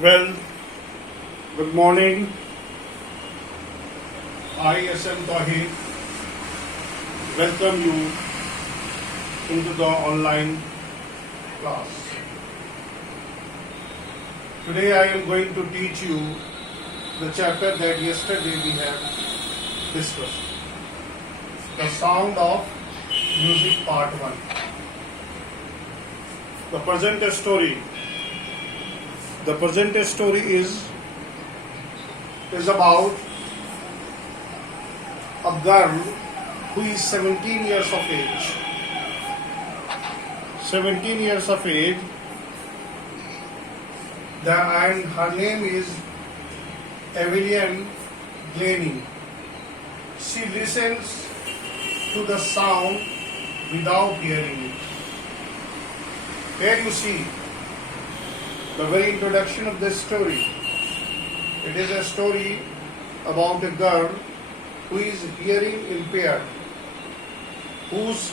Well, good morning. I, S.M. Tahir, welcome you into the online class. Today I am going to teach you the chapter that yesterday we have discussed. The Sound of Music Part 1. The present story is about a girl who is 17 years of age. 17 years of age, and her name is Evelyn Glennie. She listens to the sound without hearing it. Here you see the very introduction of this story. It is a story about a girl who is hearing impaired, whose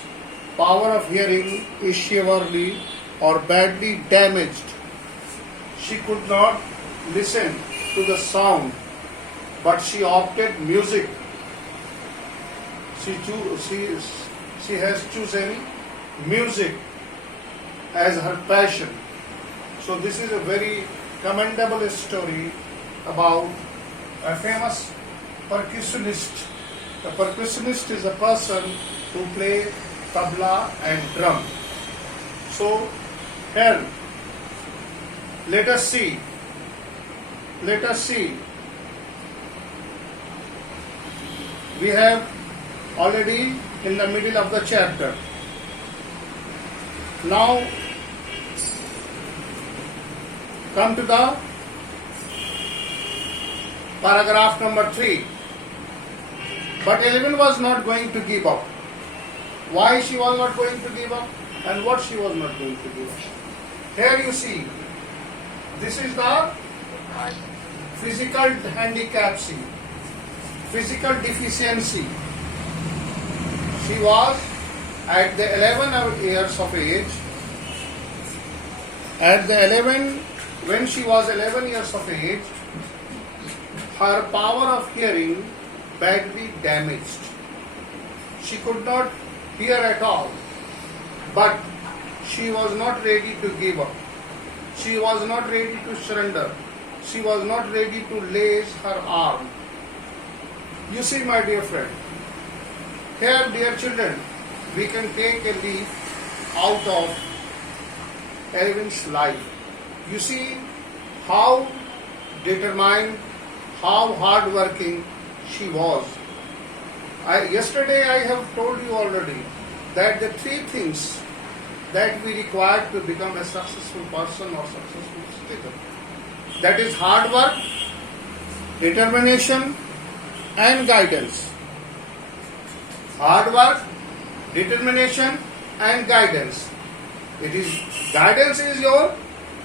power of hearing is severely or badly damaged. She could not listen to the sound, but she opted music. She has chosen music as her passion. So this is a very commendable story about a famous percussionist. A percussionist is a person who plays tabla and drum. So here, let us see. We have already in the middle of the chapter. Now come to the paragraph number 3. But Evelyn was not going to give up. Why she was not going to give up and what she was not going to give up. Here you see, this is the physical handicap, physical deficiency. She was at the 11 years of age. When she was 11 years of age, her power of hearing badly damaged. She could not hear at all, but she was not ready to give up. She was not ready to surrender. She was not ready to raise her arm. You see, my dear friend, here, dear children, we can take a leaf out of Evelyn's life. You see how determined, how hard-working she was. Yesterday I have told you already that the 3 things that we require to become a successful person or successful citizen. That is hard work, determination, and guidance. Hard work, determination, and guidance. Guidance is your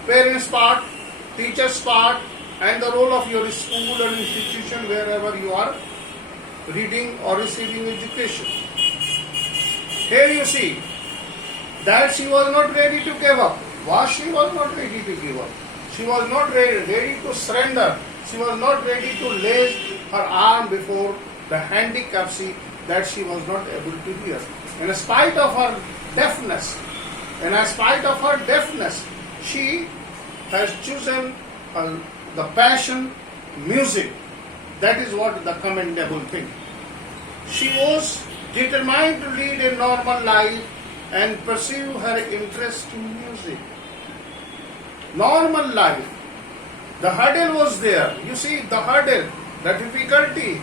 parents' part, teachers' part, and the role of your school and institution wherever you are reading or receiving education. Here you see that she was not ready to give up. Why she was not ready to give up? She was not ready to surrender. She was not ready to raise her arm before the handicap that she was not able to hear. In spite of her deafness, she has chosen the passion, music. That is what the commendable thing. She was determined to lead a normal life and pursue her interest in music. Normal life. The hurdle was there. You see, the hurdle, the difficulty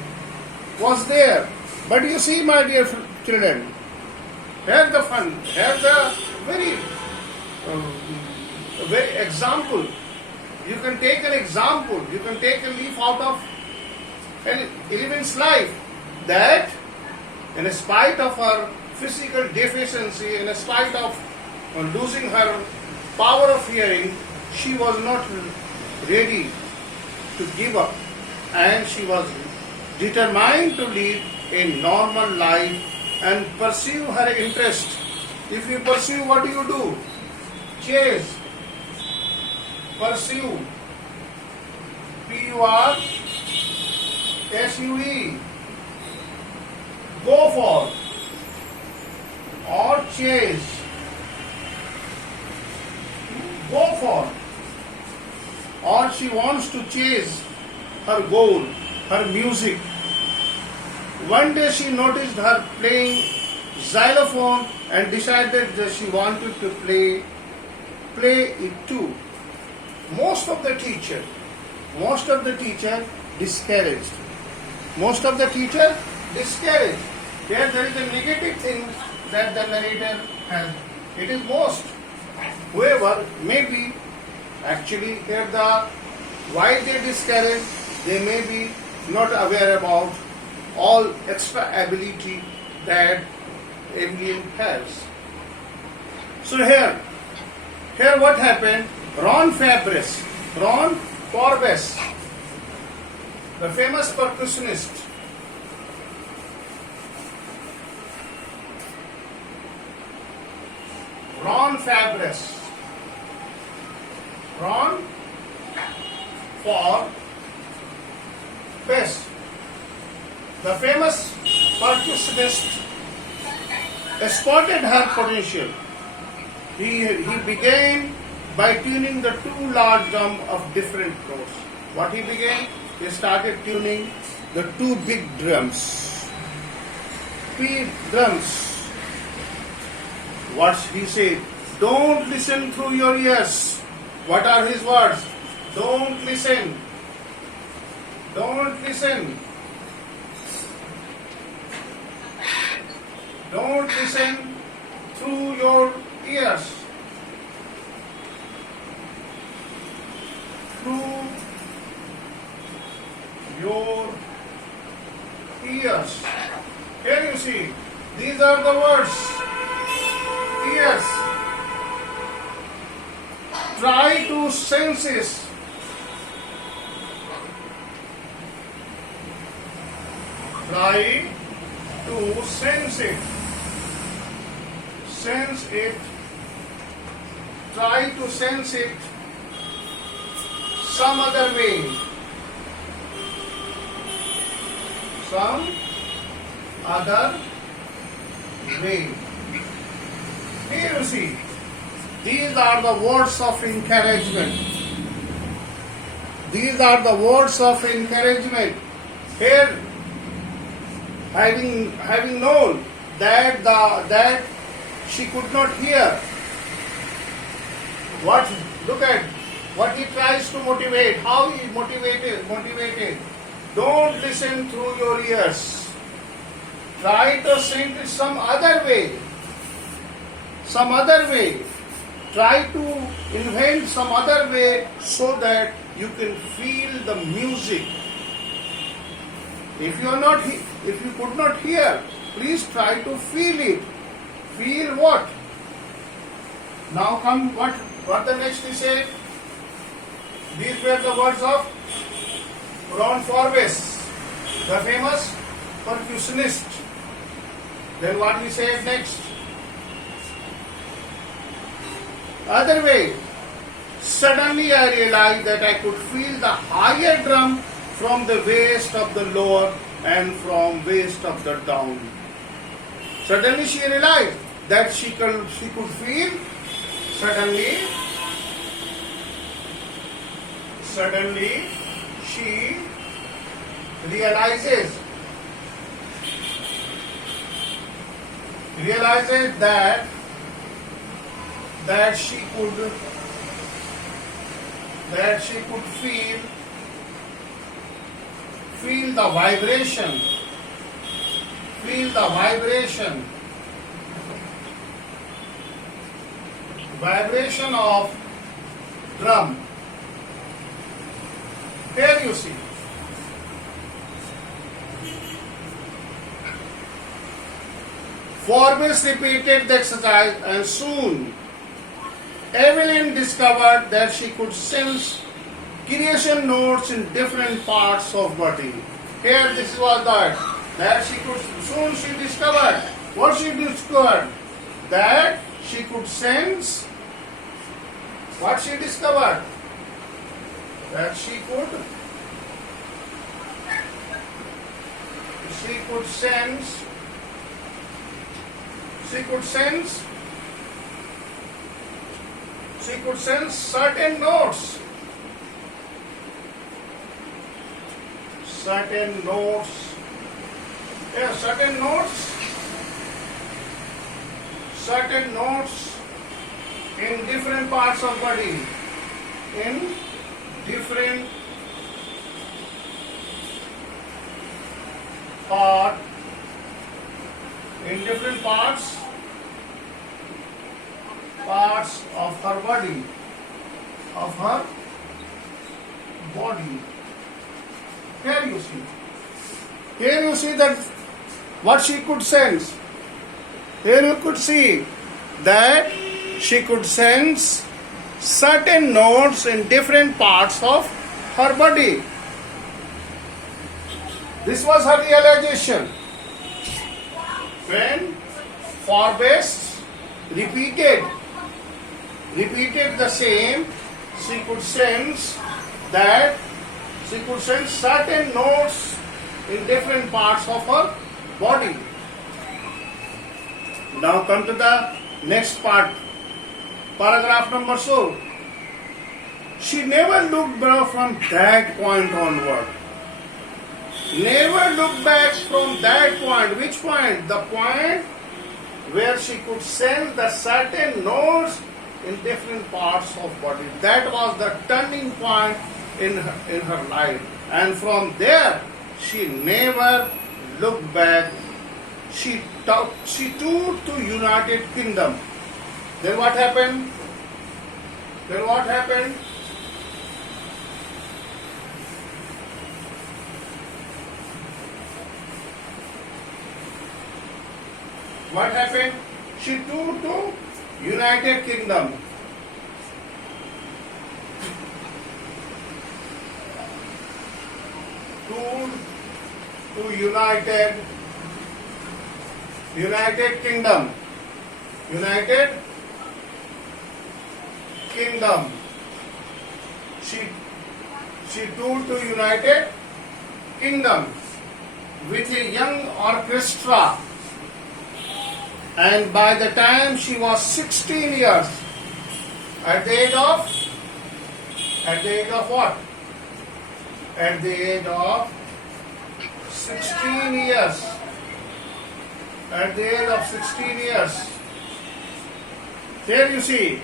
was there. But you see, my dear children, here the fun, here the very example. You can take an example. You can take a leaf out of Evelyn's life, that in spite of her physical deficiency, in spite of losing her power of hearing, she was not ready to give up, and she was determined to lead a normal life and pursue her interest. If you pursue, what do? Chase, pursue, SUE. Go for or chase. Go for. Or she wants to chase her goal, her music. One day she noticed her playing xylophone and decided that she wanted to play it too. Most of the teacher discouraged. Most of the teacher discouraged. There is a negative thing that the narrator has. It is most. Whoever maybe actually here why they discourage, they may be not aware about all extra ability that Evelyn has. So here what happened? Ron Forbes, the famous percussionist, Ron Forbes, the famous percussionist, spotted her potential. He began by tuning the two large drums of different notes. What he began? He started tuning the two big drums. What he said? Don't listen through your ears. What are his words? Don't listen. Don't listen. Don't listen through your ears. Through your ears. Here you see, these are the words. Ears. Try to sense it. Try to sense it. Sense it. Try to sense it some other way. Some other way. Here you see, these are the words of encouragement. These are the words of encouragement. Here, having known that she could not hear, look at what he tries to motivate. How he motivated. Don't listen through your ears. Try to sing it some other way. Some other way. Try to invent some other way so that you can feel the music. If you could not hear, please try to feel it. Feel what? Now come what the next he said? These were the words of Ron Forbes, the famous percussionist. Then what he said next? Other way. Suddenly I realized that I could feel the higher drum from the waist of the lower and from waist of the down. Suddenly she realized that she could feel. Suddenly she realizes that she could feel the vibration. Vibration of drum. Here you see. Forbes repeated the exercise and soon Evelyn discovered that she could sense creation notes in different parts of body. Here this was that she discovered. What she discovered? That she could sense. What she discovered? That she could she could sense, she could sense, she could sense certain notes, certain notes, yeah, certain notes, certain notes in different parts of body, in different part, in different parts of her body, of her body. Here you see. Here you see that what she could sense. Here you could see that she could sense certain notes in different parts of her body. This was her realization. When Forbes repeated the same, she could sense that she could sense certain notes in different parts of her body. Now come to the next part, paragraph number 2. She never looked back from that point onward. Never looked back from that point. Which point? The point where she could sense the certain notes in different parts of body. That was the turning point in her life. And from there, she never looked back. She toured to United Kingdom. Then what happened? Then what happened? What happened? She toured to United Kingdom. Toured to United Kingdom. United Kingdom. She toured to United Kingdom with a young orchestra. And by the time she was 16 years, at the age of what? At the age of 16 years. At the age of 16 years. Here you see,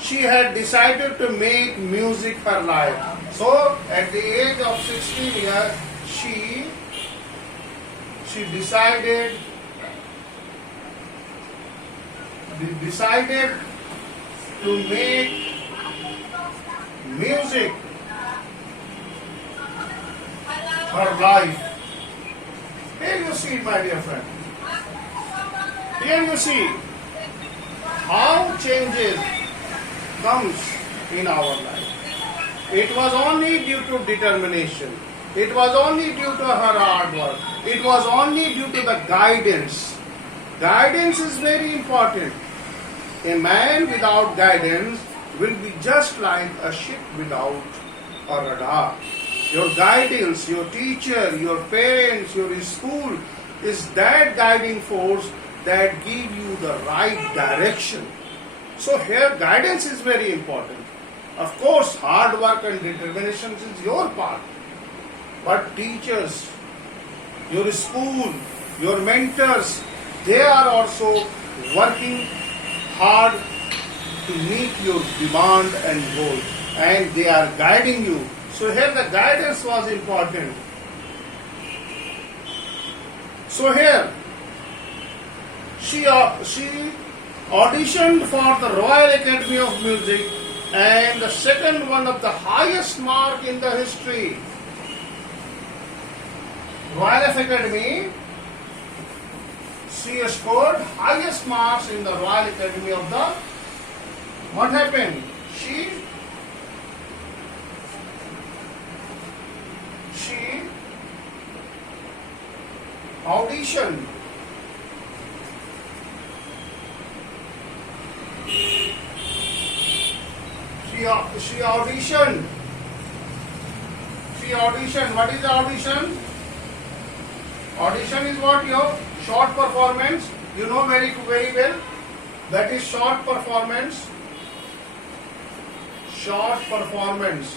she had decided to make music her life. So at the age of 16 years, she decided to make music her life. Here you see, my dear friend. Here you see how changes comes in our life. It was only due to determination. It was only due to her hard work. It was only due to the guidance. Guidance is very important. A man without guidance will be just like a ship without a radar. Your guidance, your teacher, your parents, your school is that guiding force that give you the right direction. So here guidance is very important. Of course, hard work and determination is your part. But teachers, your school, your mentors, they are also working hard to meet your demand and goal. And they are guiding you. So here the guidance was important. So here, she auditioned for the Royal Academy of Music and the second one of the highest mark in the history. Royal Academy, she scored highest marks in the Royal Academy of the. What happened? She auditioned. She auditioned. What is the audition? Audition is what? Your short performance. You know very well. That is short performance. Short performance.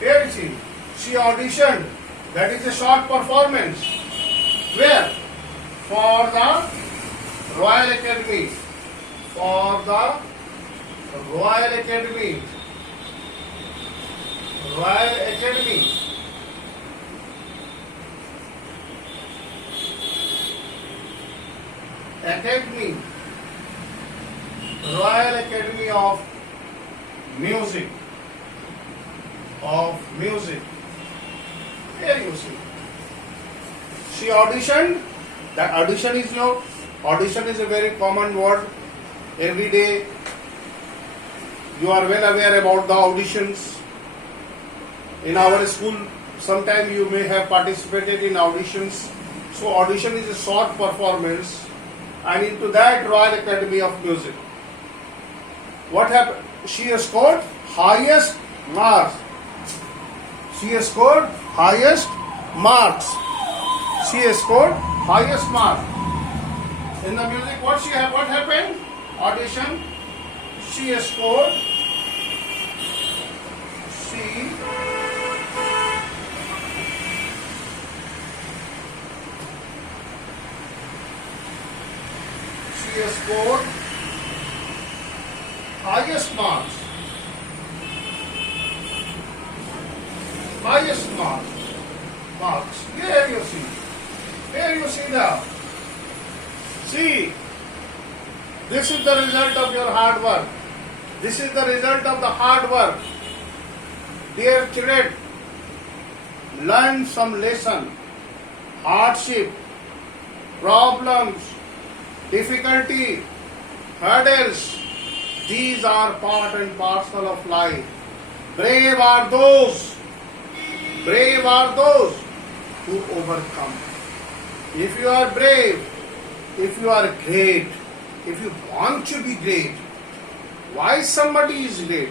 Here you see, she auditioned. That is a short performance. Where? For the Royal Academy. For the Royal Academy. Royal Academy. Academy. Royal Academy of Music. Of music. Here you see. She auditioned. That audition is your audition is a very common word. Every day you are well aware about the auditions. In our school, sometime you may have participated in auditions. So audition is a short performance, and into that Royal Academy of Music. What happened? She has scored highest marks. She has scored highest marks. She has scored highest mark. In the music, what happened? Audition. She has scored. She has scored highest marks. Highest marks. Here you see. Here you see now. See, this is the result of your hard work. This is the result of the hard work. Dear children, learn some lesson. Hardship, problems, difficulty, hurdles. These are part and parcel of life. Brave are those who overcome. If you are brave, if you are great, if you want to be great, why somebody is great?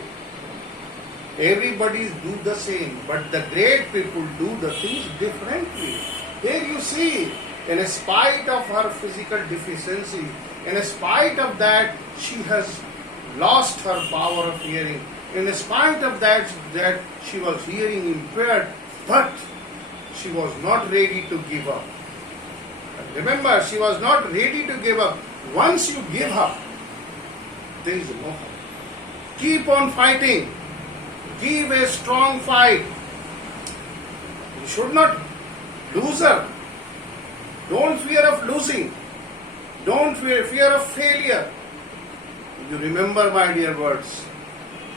Everybody do the same, but the great people do the things differently. Here you see, in spite of her physical deficiency, in spite of that, she has lost her power of hearing. In spite of that she was hearing impaired, but she was not ready to give up. Remember, she was not ready to give up. Once you give up, there is no hope. Keep on fighting. Give a strong fight. You should not lose her. Don't fear of losing. Don't fear of failure. You remember, my dear words.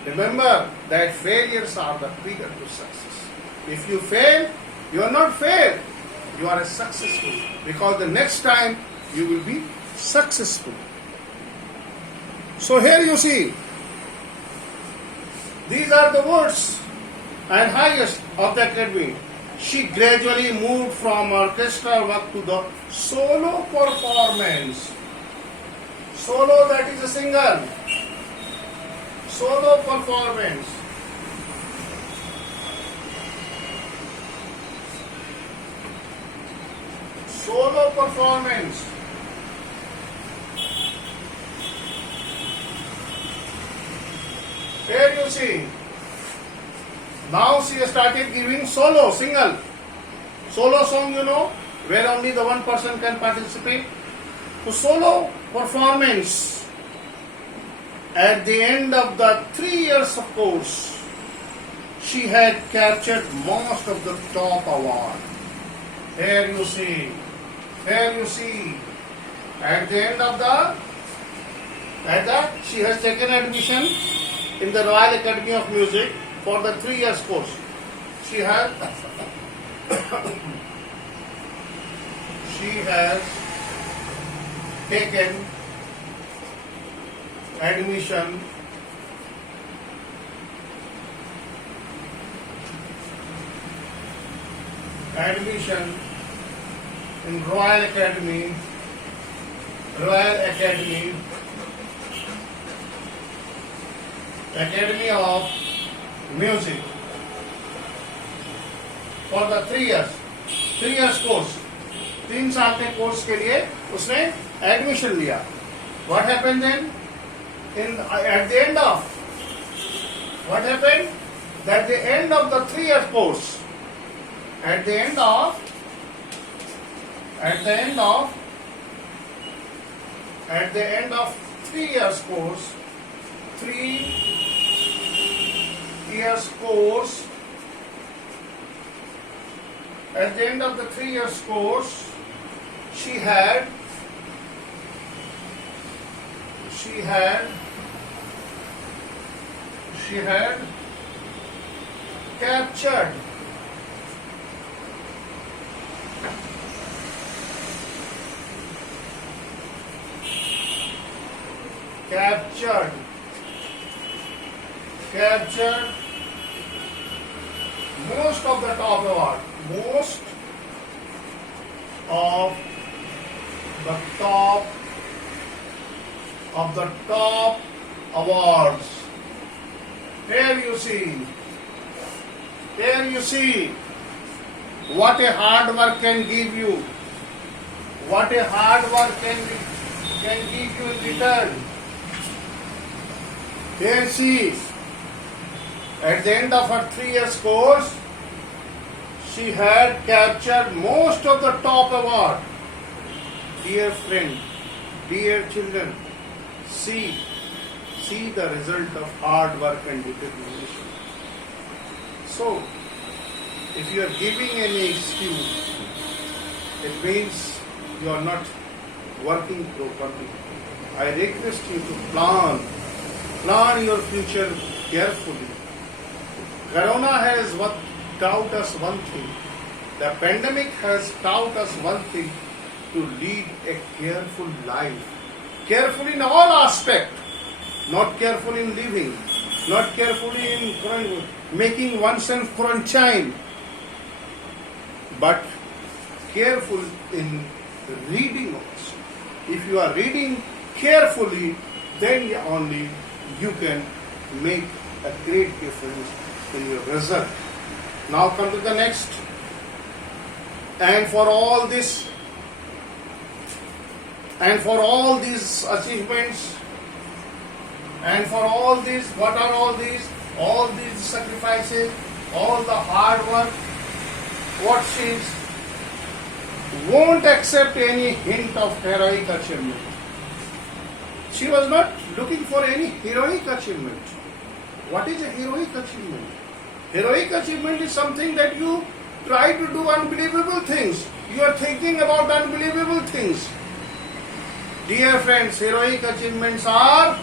Remember that failures are the trigger to success. If you fail, you are not failed. You are successful, because the next time you will be successful. So here you see, these are the words and highest of the academy. She gradually moved from orchestral work to the solo performance. Solo, that is a singer. Solo performance. Solo performance. Here you see. Now she started giving solo, single. Solo song, where only the one person can participate. So solo performance. At the end of the 3 years of course, she had captured most of the top award. Here you see. At the end of she has taken admission in the Royal Academy of Music for the 3 years course. She has taken admission in Royal Academy of Music. for the 3 years. 3 years course. 3 साल के course के लिए उसने admission लिया. What happened then? At the end of what happened? At the end of the 3 years course, at the end of 3 years course, 3 years course. At the end of the 3 years course, she had captured most of the top award, most of the top awards. Here you see what a hard work can give you, what a hard work can give you in return. Here see, at the end of her 3 years course, she had captured most of the top award. Dear friend, dear children, see the result of hard work and determination. So, if you are giving any excuse, it means you are not working properly. I request you to plan your future carefully. Corona has taught us one thing. The pandemic has taught us one thing: to lead a careful life. Careful in all aspects. Not careful in living. Not careful in making oneself quarantine. But careful in reading also. If you are reading carefully, then only you can make a great difference in your result. Now come to the next. And for all these achievements, and for all these, what are all these? All these sacrifices, all the hard work, what she won't accept any hint of heroic achievement. She was not looking for any heroic achievement. What is a heroic achievement? Heroic achievement is something that you try to do unbelievable things. You are thinking about unbelievable things. Dear friends, heroic achievements are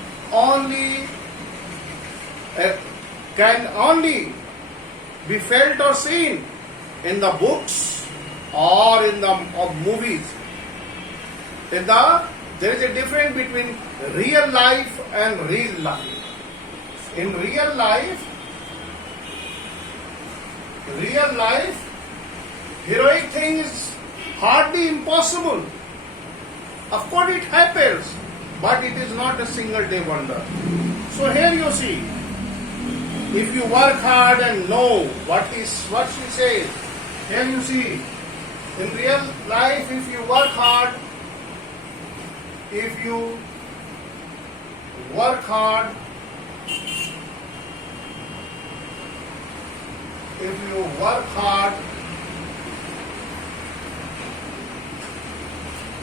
can only be felt or seen in the books or in the movies. There is a difference between real life and real life. In real life, heroic thing is hardly impossible. Of course it happens, but it is not a single day wonder. So here you see, if you work hard and know what she says, here you see, in real life, if you work hard,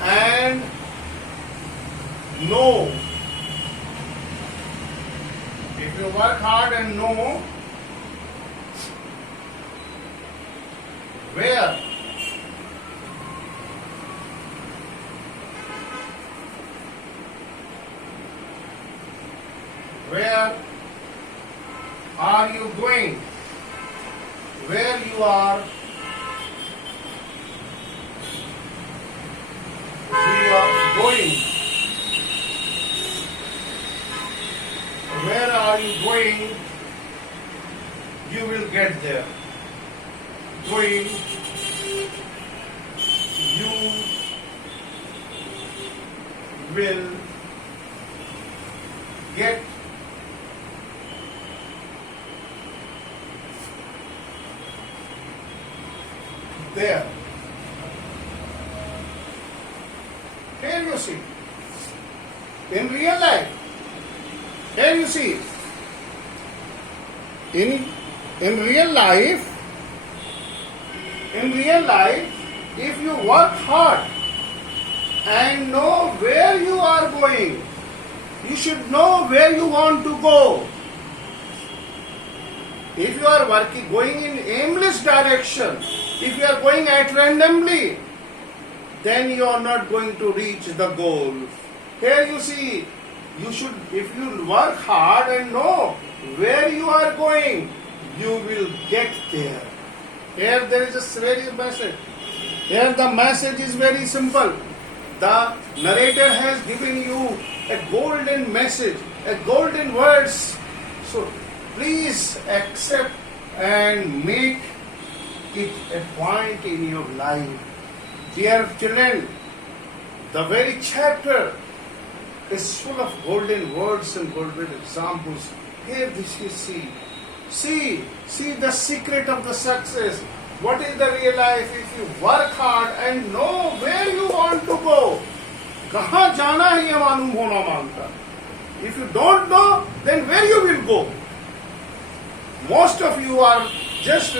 and know, if you work hard and know where are you going, where you are going, where are you going, you will get there. Going, you will get In real life. Here you see. In real life, if you work hard and know where you are going, you should know where you want to go. If you are going in aimless direction, if you are going at randomly, then you are not going to reach the goal. Here you see, if you work hard and know where you are going, you will get there. Here there is a very message. Here the message is very simple. The narrator has given you a golden message, a golden words. So please accept and make it a point in your life. Dear children, the very chapter is full of golden words and golden examples. Here this is see the secret of the success. What is the real life? If you work hard and know where you want to go, कहाँ जाना है ये मालूम होना मांगता. If you don't know, then where you will go? Most of you are just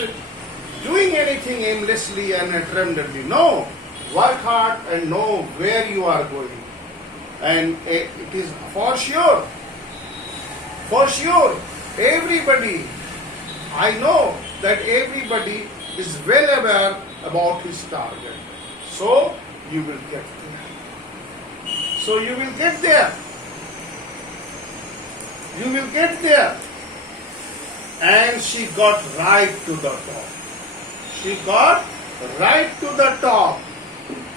doing anything aimlessly and randomly. No, work hard and know where you are going. And it is for sure, everybody, I know that everybody is well aware about his target. So you will get there. You will get there. And she got right to the top.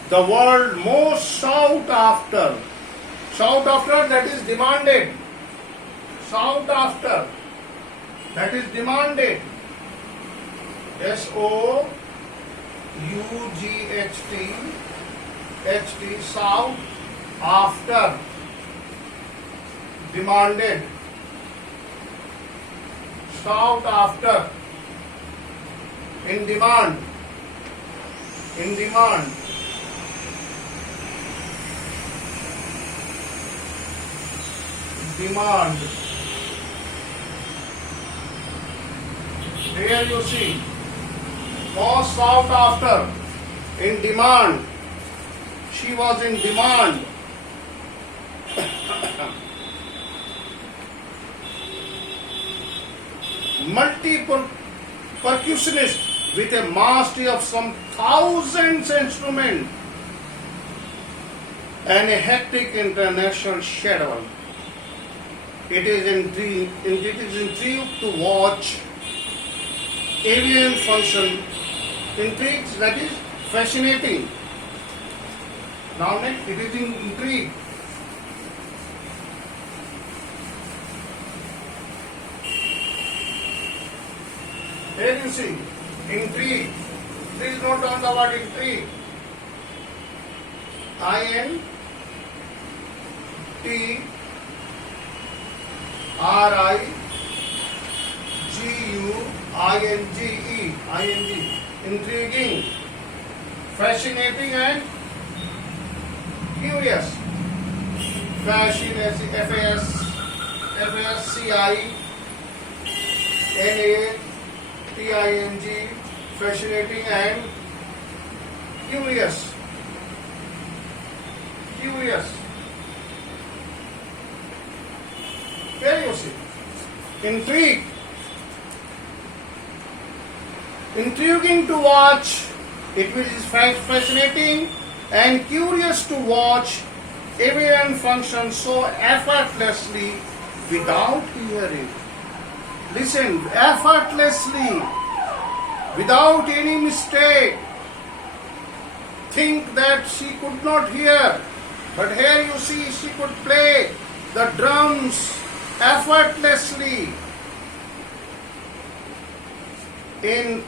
The world most sought after, that is demanded. Sought after, that is demanded. SOUGHT, sought after, demanded. Sought after, in demand. Here you see, most sought after, in demand. She was in demand. Multi-percussionist with a mastery of some thousands instruments and a hectic international schedule. It is intriguing to watch avian function. Intrigues, that is fascinating. Now next, it is intrigue. Here you see, intrigue. Please note down the word intrigue. INTRIGUINGE. Intriguing, fascinating and curious. Fascinating, FASCINATING, fascinating and curious. Here you see, intrigue. Intriguing to watch, it is fascinating and curious to watch avian function so effortlessly without hearing. Listen, effortlessly, without any mistake. Think that she could not hear, but here you see she could play the drums effortlessly. In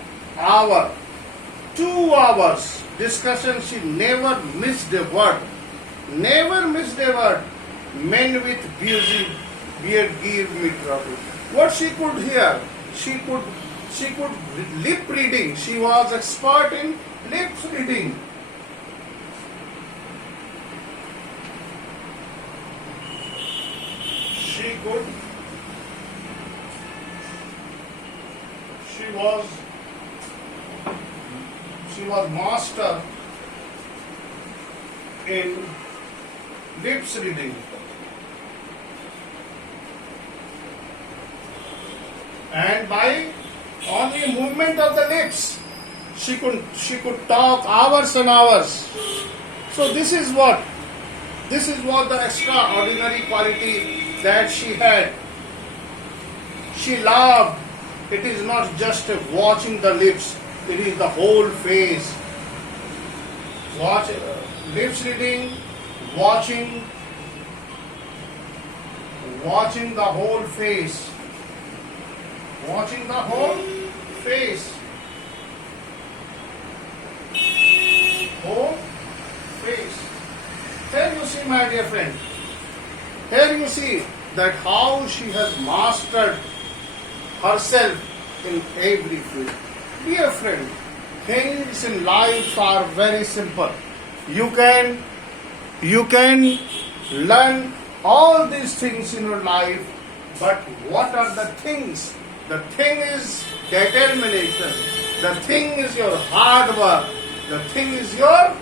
2 hours discussion, she never missed a word. Men with beard give me trouble. What she could hear, she could lip reading. She was expert in lip reading. could. She was master in lips reading. And by only movement of the lips, she could talk hours and hours. So this is what the extraordinary quality that she had. She loved. It is not just watching the lips, it is the whole face. Watch lips reading, watching the whole face. Watching the whole face. Whole face. Here you see, my dear friend. Here you see that how she has mastered herself in every field. Dear friend, things in life are very simple. You can learn all these things in your life, but what are the things? The thing is determination. The thing is your hard work. The thing is your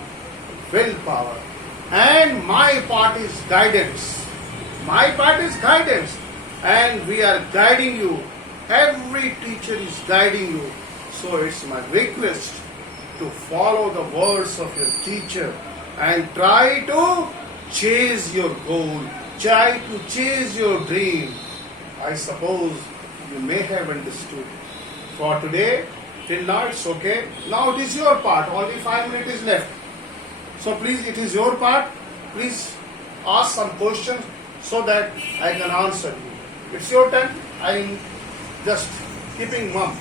willpower. And my part is guidance. My part is guidance. And we are guiding you. Every teacher is guiding you. So it's my request to follow the words of your teacher and try to chase your goal. Try to chase your dream. I suppose you may have understood. For today, till now it's okay. Now it is your part. Only 5 minutes is left. So please, it is your part. Please ask some questions so that I can answer you. It's your turn. I am just keeping mum.